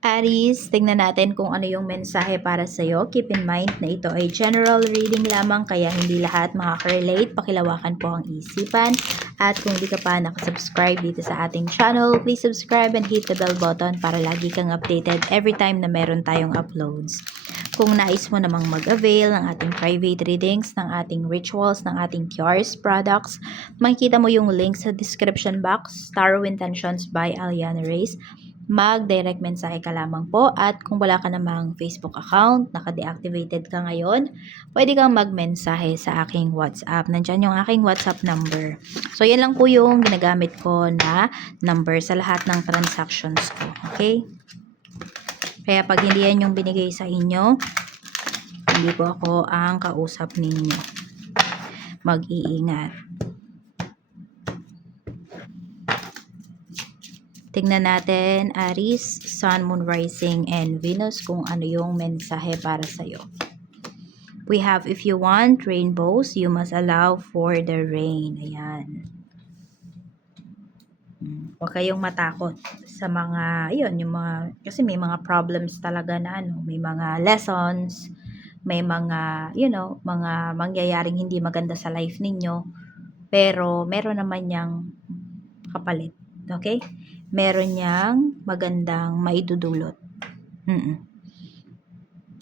Aries, tingnan natin kung ano yung mensahe para sa'yo. Keep in mind na ito ay general reading lamang kaya hindi lahat makaka-relate. Pakilawakan po ang isipan. At kung di ka pa nakasubscribe dito sa ating channel, please subscribe and hit the bell button para lagi kang updated every time na meron tayong uploads. Kung nais mo namang mag-avail ng ating private readings, ng ating rituals, ng ating cures products, makikita mo yung link sa description box, Tarot Intentions by Aliana Reyes. Mag-direct mensahe ka lamang po at kung wala ka namang Facebook account, naka-deactivated ka ngayon, pwede kang mag-mensahe sa aking WhatsApp. Nandyan yung aking WhatsApp number. So, yan lang po yung ginagamit ko na number sa lahat ng transactions ko. Okay? Kaya pag hindi yan yung binigay sa inyo, hindi po ako ang kausap ninyo. Mag-iingat. Tingnan natin, Aries, Sun, Moon, Rising, and Venus kung ano yung mensahe para sa'yo. We have, if you want rainbows, you must allow for the rain. Ayan. Huwag kayong matakot sa mga, yun, yung mga, kasi may mga problems talaga na ano, may mga lessons, may mga, mga mangyayaring hindi maganda sa life ninyo, pero meron naman niyang kapalit. Okay? Meron niyang magandang maidudulot.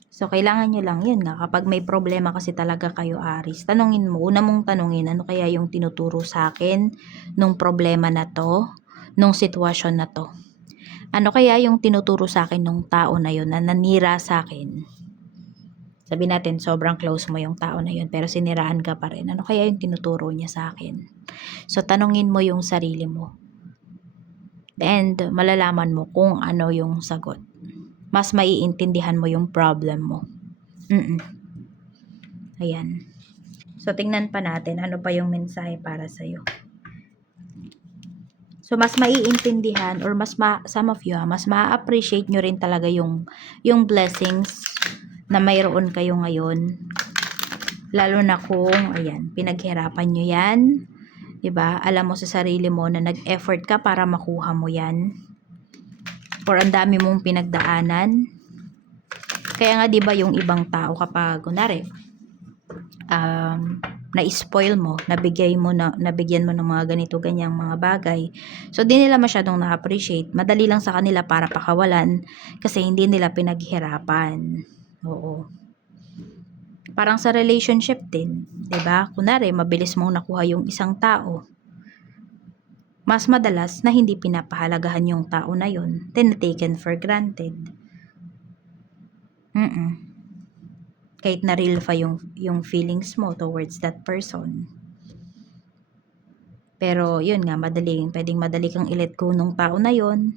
So, kailangan nyo lang, yun nga, kapag may problema kasi talaga kayo, Aries, tanungin mo, una mong tanungin, ano kaya yung tinuturo sa akin nung problema na to, nung sitwasyon na to? Ano kaya yung tinuturo sa akin nung tao na yun, na nanira sa akin? Sabi natin, sobrang close mo yung tao na yun, pero siniraan ka pa rin. Ano kaya yung tinuturo niya sa akin? So, tanungin mo yung sarili mo. And malalaman mo kung ano yung sagot. Mas maiintindihan mo yung problem mo. Ayan. So, tingnan pa natin ano pa yung mensahe para sa'yo. So, mas maiintindihan or some of you, mas ma-appreciate nyo rin talaga yung blessings na mayroon kayo ngayon. Lalo na kung, ayan, pinaghirapan nyo yan. 'Di ba? Alam mo sa sarili mo na nag-effort ka para makuha mo 'yan. Or ang dami mong pinagdaanan. Kaya nga 'di ba yung ibang tao kapag kunwari na-spoil mo, nabigyan mo ng mga ganito ganyang mga bagay. So di nila masyadong na-appreciate. Madali lang sa kanila para pakawalan kasi hindi nila pinaghirapan. Oo. Parang sa relationship din, 'di ba? Kunwari mabilis mong nakuha yung isang tao, mas madalas na hindi pinapahalagahan yung tao na yun, taken for granted. Kahit na real pa yung feelings mo towards that person. Pero yun nga, pwedeng madali kang i-let go nung tao na yun.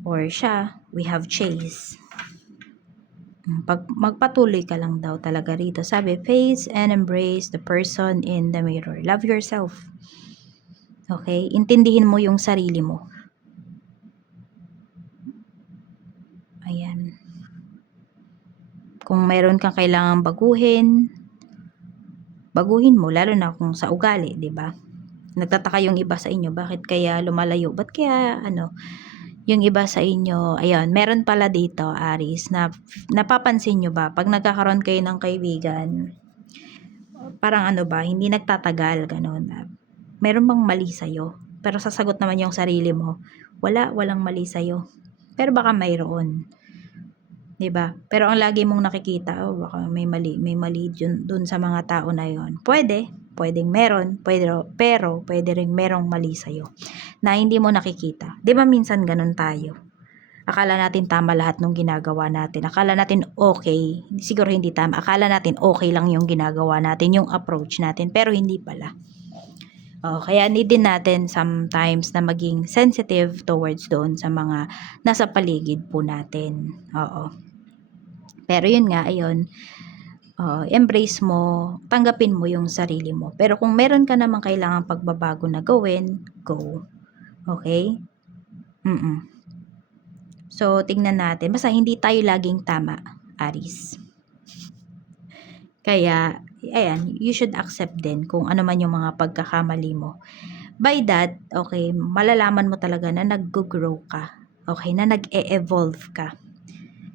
Or siya, we have chase. Magpatuloy ka lang daw talaga rito. Sabi, face and embrace the person in the mirror. Love yourself. Okay? Intindihin mo yung sarili mo. Ayan. Kung mayroon kang kailangang baguhin mo, lalo na kung sa ugali, 'di ba? Nagtataka yung iba sa inyo, bakit kaya lumalayo? Ba't kaya yung iba sa inyo, ayun, meron pala dito, Aries, na napapansin nyo ba, pag nagkakaroon kayo ng kaibigan, parang hindi nagtatagal, ganun. Meron bang mali sa'yo? Pero sasagot naman yung sarili mo, walang mali sa'yo. Pero baka mayroon. 'Di ba? Pero ang lagi mong nakikita, baka may mali dun sa mga tao na 'yon. Pwedeng meron, pero pwede ring merong mali sa iyo na hindi mo nakikita. 'Di ba minsan ganun tayo? Akala natin tama lahat ng ginagawa natin. Akala natin okay, siguro hindi tama. Akala natin okay lang yung ginagawa natin, yung approach natin, pero hindi pala. Kaya need din natin sometimes na maging sensitive towards doon sa mga nasa paligid po natin. Pero yun nga, ayun, embrace mo, tanggapin mo yung sarili mo. Pero kung meron ka namang kailangang pagbabago na gawin, go. Okay? So, tingnan natin. Basta hindi tayo laging tama, Aries. Kaya, ayan, you should accept din kung ano man yung mga pagkakamali mo. By that, okay, malalaman mo talaga na nag-grow ka. Okay, na nag-e-evolve ka.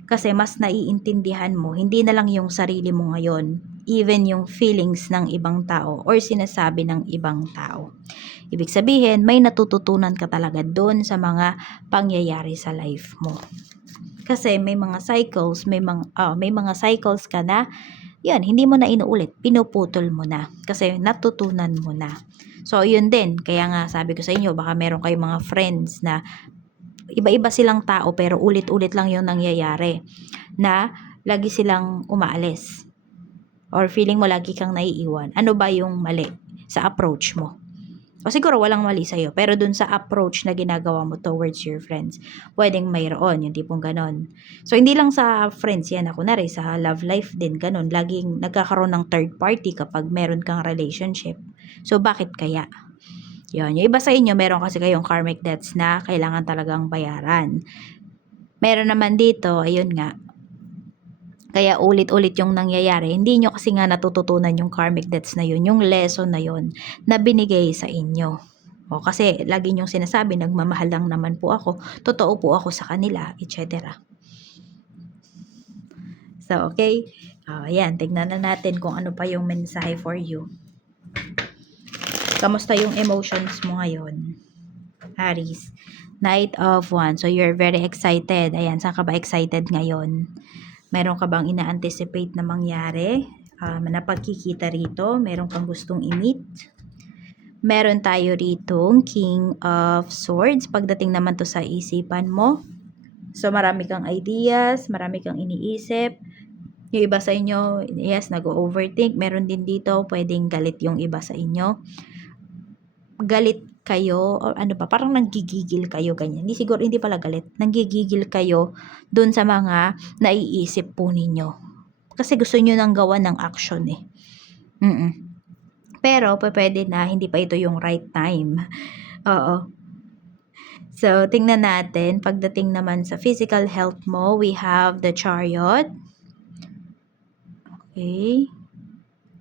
Kasi mas naiintindihan mo, hindi na lang yung sarili mo ngayon, even yung feelings ng ibang tao or sinasabi ng ibang tao. Ibig sabihin, may natututunan ka talaga doon sa mga pangyayari sa life mo. Kasi may mga cycles, may mga cycles ka na, yan, hindi mo na inuulit, pinuputol mo na. Kasi natutunan mo na. So, yun din. Kaya nga sabi ko sa inyo, baka meron kayong mga friends na iba-iba silang tao pero ulit-ulit lang yung nangyayari. Na lagi silang umaalis. Or feeling mo lagi kang naiiwan. Ano ba yung mali sa approach mo? O siguro walang mali sa'yo, pero dun sa approach na ginagawa mo towards your friends, pwedeng mayroon, yung tipong ganon. So, hindi lang sa friends yan, ako na rin, sa love life din, ganon. Laging nagkakaroon ng third party kapag meron kang relationship. So, bakit kaya? Yun, yung iba sa inyo, meron kasi kayong karmic debts na kailangan talagang bayaran. Meron naman dito, ayun nga, kaya ulit-ulit yung nangyayari, hindi nyo kasi nga natututunan yung karmic debts na yun, yung lesson na yun na binigay sa inyo. O kasi lagi nyong sinasabi, nagmamahal lang naman po ako, totoo po ako sa kanila, etc. So, okay. Ayan, tignan na natin kung ano pa yung mensahe for you. Kamusta yung emotions mo ngayon, Aries? Knight of Wands. So, you're very excited. Ayan, saan ka ba excited ngayon? Meron ka bang ina-anticipate na mangyari? Na pagkikita rito? Meron kang gustong i-meet? Meron tayo rito King of Swords. Pagdating naman to sa isipan mo. So, marami kang ideas, marami kang iniisip. Yung iba sa inyo, yes, nag-overthink. Meron din dito, pwedeng galit yung iba sa inyo. Galit kayo, or ano pa, parang nanggigigil kayo, ganyan. Hindi siguro, hindi pala galit. Nanggigigil kayo dun sa mga naiisip po ninyo. Kasi gusto nyo nang gawa ng action eh. Pero, pwede na, hindi pa ito yung right time. Oo. So, tingnan natin. Pagdating naman sa physical health mo, we have the Chariot. Okay.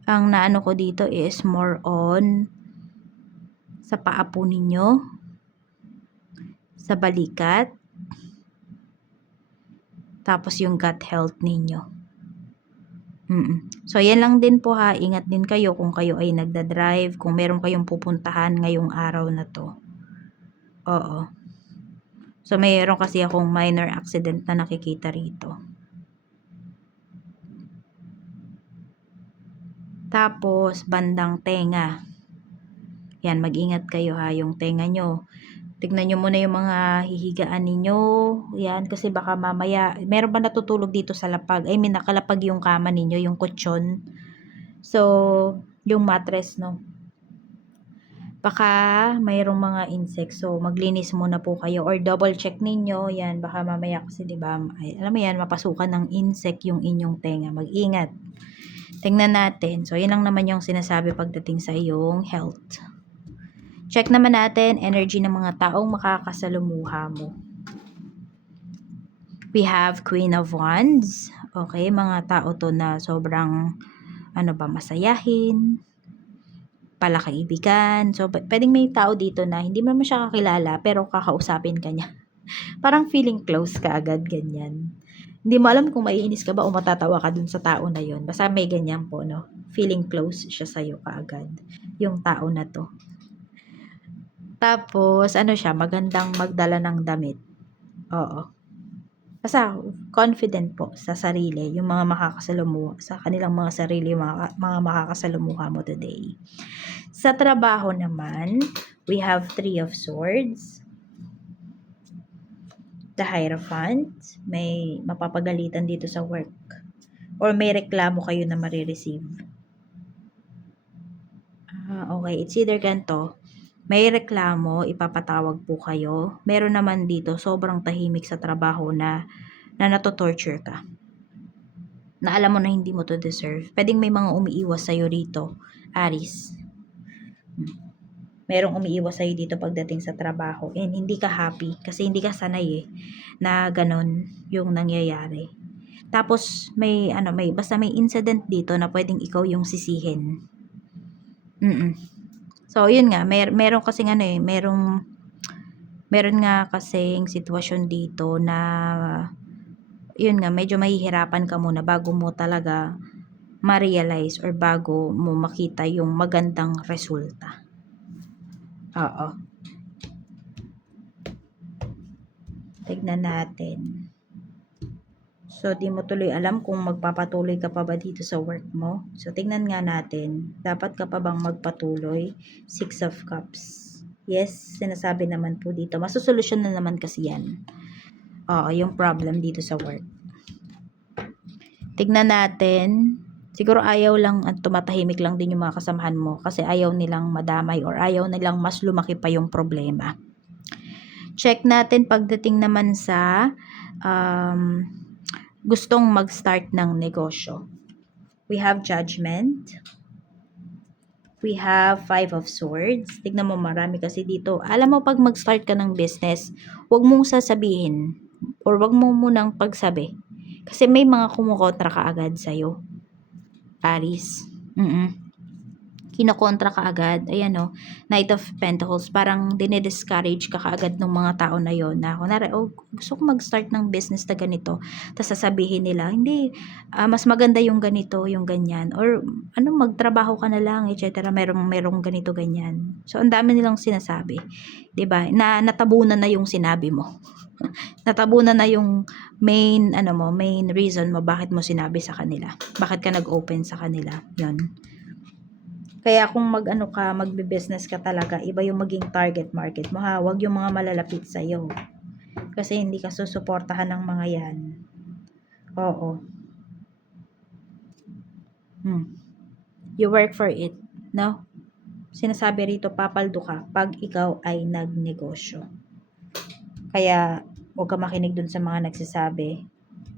Ang naano ko dito is more on sa paa po ninyo, sa balikat, tapos yung gut health ninyo. So, yan lang din po ha. Ingat din kayo kung kayo ay nagda-drive, kung meron kayong pupuntahan ngayong araw na to. Oo. So, mayroon kasi akong minor accident na nakikita rito. Tapos, bandang tenga. Yan, mag-ingat kayo ha, yung tenga nyo. Tignan nyo muna yung mga hihigaan ninyo. Yan, kasi baka mamaya, meron ba natutulog dito sa lapag? I mean, nakalapag yung kama ninyo, yung kutsyon. So, yung mattress, no? Baka mayroong mga insects. So, maglinis muna po kayo or double check ninyo. Yan, baka mamaya kasi, di ba, alam mo yan, mapasukan ng insect yung inyong tenga. Mag-ingat. Tingnan natin. So, yun lang naman yung sinasabi pagdating sa iyong health. Check naman natin energy ng mga taong makakasalumuha mo. We have Queen of Wands. Okay, mga tao to na sobrang masayahin, palakaibigan. So, pwedeng may tao dito na hindi mo naman siya kakilala pero kakausapin ka niya. Parang feeling close ka agad, ganyan. Hindi mo alam kung maiinis ka ba o matatawa ka dun sa tao na yon. Basta may ganyan po, no? Feeling close siya sa'yo kaagad. Yung tao na to. Tapos, siya, magandang magdala ng damit. Oo. Basta, confident po sa sarili, yung mga makakasalumuha, sa kanilang mga sarili, mga makakasalumuha mo today. Sa trabaho naman, we have 3 of Swords. The Hierophant. May mapapagalitan dito sa work. Or may reklamo kayo na marireceive. Okay, it's either ganito. May reklamo, ipapatawag po kayo. Meron naman dito, sobrang tahimik sa trabaho na nato-torture ka. Na alam mo na hindi mo to deserve. Pwedeng may mga umiiwas sa'yo rito, Aries. Merong umiiwas sa'yo dito pagdating sa trabaho. And hindi ka happy kasi hindi ka sanay na ganon yung nangyayari. Tapos basta may incident dito na pwedeng ikaw yung sisihin. So, yun nga, meron kasing merong Meron nga kasing sitwasyon dito na yun nga, medyo mahihirapan ka muna bago mo talaga ma-realize or bago mo makita yung magandang resulta. Oo. Tignan natin. So, di mo tuloy alam kung magpapatuloy ka pa ba dito sa work mo. So, tignan nga natin. Dapat ka pa bang magpatuloy? 6 of Cups. Yes, sinasabi naman po dito. Masusolusyon na naman kasi yan. Oo, yung problem dito sa work. Tignan natin. Siguro ayaw lang at tumatahimik lang din yung mga kasamahan mo kasi ayaw nilang madamay or ayaw nilang mas lumaki pa yung problema. Check natin pagdating naman sa gustong mag-start ng negosyo. We have Judgment. We have 5 of Swords. Tignan mo, marami kasi dito. Alam mo, pag mag-start ka ng business, huwag mong sasabihin or huwag mo munang pagsabi. Kasi may mga kumukontra ka agad sa'yo. Aries. Kinokontra ka agad. Ayan o, Knight of Pentacles. Parang dinidiscourage ka kaagad ng mga tao na yon na kunwari, gusto ko mag-start ng business na ganito. Tapos sasabihin nila, hindi, mas maganda yung ganito, yung ganyan. Or magtrabaho ka na lang, etc. Merong ganito, ganyan. So, ang dami nilang sinasabi. 'Di ba? Na natabunan na yung sinabi mo. Natabunan na yung main reason mo bakit mo sinabi sa kanila. Bakit ka nag-open sa kanila. 'Yon. Kaya kung magbe-business ka talaga, iba yung maging target market mo ha. Huwag yung mga malalapit sa iyo. Kasi hindi ka susuportahan ng mga 'yan. Oo. You work for it, no? Sinasabi rito, papaldo ka pag ikaw ay nagnegosyo. Kaya huwag ka makinig dun sa mga nagsasabi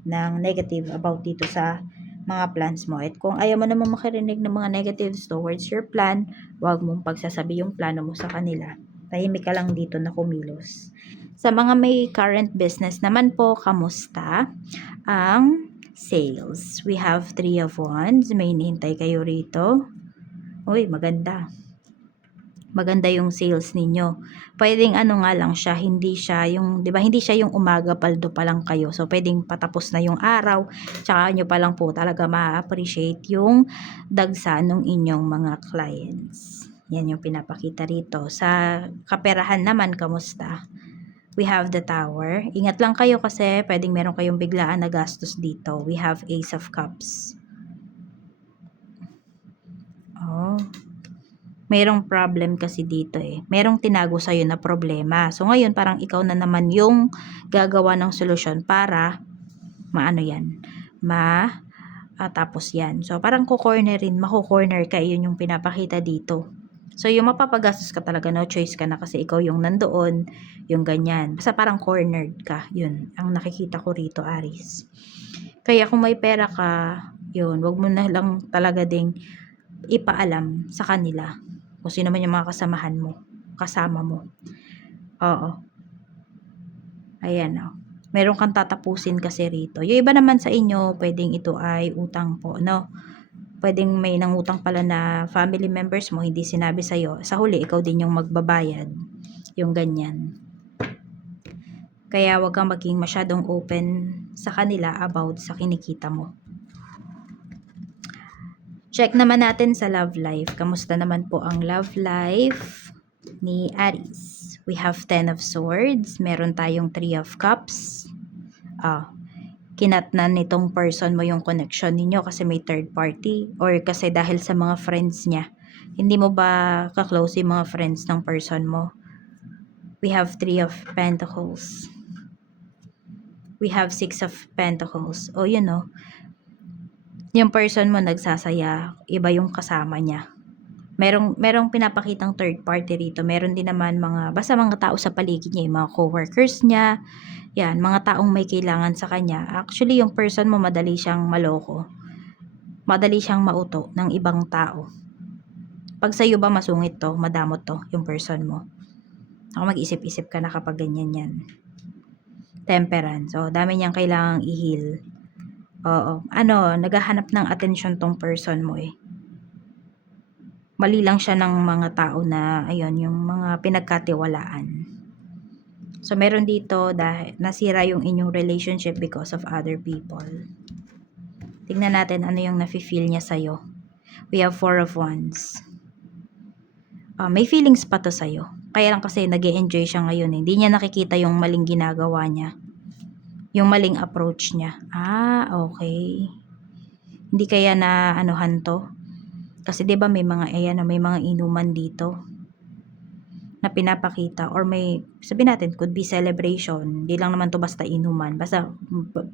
ng negative about dito sa mga plans mo. At kung ayaw mo naman makarinig ng mga negatives towards your plan, huwag mong pagsasabi yung plano mo sa kanila. Tahimik ka lang dito na kumilos. Sa mga may current business naman po, kamusta ang sales? We have 3 of Wands. May hinihintay kayo rito. Uy, maganda. Maganda yung sales ninyo. Pwedeng nga lang siya, hindi siya yung, 'di ba, hindi siya yung umaga paldo pa lang kayo. So pwedeng patapos na yung araw, tsaka nyo pa lang po talaga ma-appreciate yung dagsa ng inyong mga clients. Yan yung pinapakita rito. Sa kaperahan naman, kamusta? We have the Tower. Ingat lang kayo kasi pwedeng meron kayong biglaan na gastos dito. We have Ace of Cups. Merong problem kasi dito eh. Merong tinago sa'yo na problema. So ngayon parang ikaw na naman yung gagawa ng solusyon para tapos yan. So parang mako-corner ka, yun yung pinapakita dito. So yung mapapagastos ka talaga, no choice ka na kasi ikaw yung nandoon, yung ganyan. Basta parang cornered ka. Yun ang nakikita ko rito, Aries. Kaya kung may pera ka, yun, wag mo na lang talaga ding ipaalam sa kanila kung sino man yung mga kasama mo. Oo. Ayan o. Meron kang tatapusin kasi rito. Yung iba naman sa inyo, pwedeng ito ay utang po, no? Pwedeng may nangutang pala na family members mo, hindi sinabi sa'yo. Sa huli, ikaw din yung magbabayad. Yung ganyan. Kaya wag kang maging masyadong open sa kanila about sa kinikita mo. Check naman natin sa love life. Kamusta naman po ang love life ni Aries? We have 10 of Swords. Meron tayong 3 of Cups. Kinatnan nitong person mo yung connection ninyo kasi may third party or kasi dahil sa mga friends niya. Hindi mo ba ka-close yung mga friends ng person mo? We have 3 of Pentacles. We have 6 of Pentacles. Yung person mo nagsasaya, iba yung kasama niya. Merong pinapakitang third party rito. Meron din naman basta mga tao sa paligid niya, yung mga co-workers niya. Yan, mga taong may kailangan sa kanya. Actually, yung person mo madali siyang maloko. Madali siyang mauto ng ibang tao. Pag sa'yo ba masungit to, madamot to, yung person mo. Ako mag-isip-isip ka na kapag ganyan yan. Temperance. So, dami niyang kailangang i-heal. Oo. Naghahanap ng attention tong person mo eh. Mali lang siya ng mga tao na, yung mga pinagkatiwalaan. So, meron dito dahil nasira yung inyong relationship because of other people. Tingnan natin ano yung nafe-feel niya sa'yo. We have 4 of Wands. May feelings pa to sa'yo. Kaya lang kasi nag-e-enjoy siya ngayon. Hindi niya nakikita yung maling ginagawa niya. Yung maling approach niya. Okay. Hindi kaya na anuhan to? Kasi 'di ba may mga may mga inuman dito na pinapakita or may sabihin natin could be celebration. Hindi lang naman to basta inuman. Basta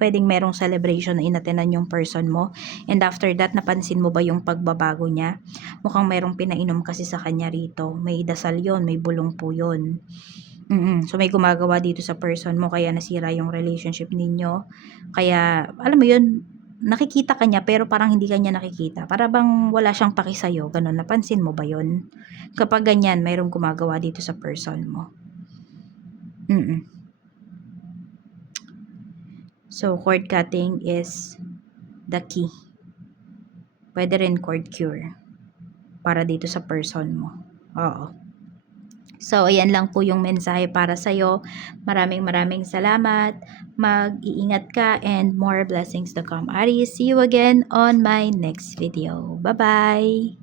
pwedeng merong celebration na inatenan yung person mo and after that napansin mo ba yung pagbabago niya? Mukhang merong pinainom kasi sa kanya rito. May dasal yon, may bulong po yon. So may gumagawa dito sa person mo kaya nasira yung relationship ninyo. Kaya alam mo yun, nakikita ka niya pero parang hindi ka niya nakikita. Para bang wala siyang paki sa'yo, ganun. Napansin mo ba yun? Kapag ganyan, mayroong gumagawa dito sa person mo. So, cord cutting is the key. Pwede rin cord cure para dito sa person mo. Oo. So, ayan lang po yung mensahe para sa'yo. Maraming salamat. Mag-iingat ka and more blessings to come. Aries, see you again on my next video. Bye-bye!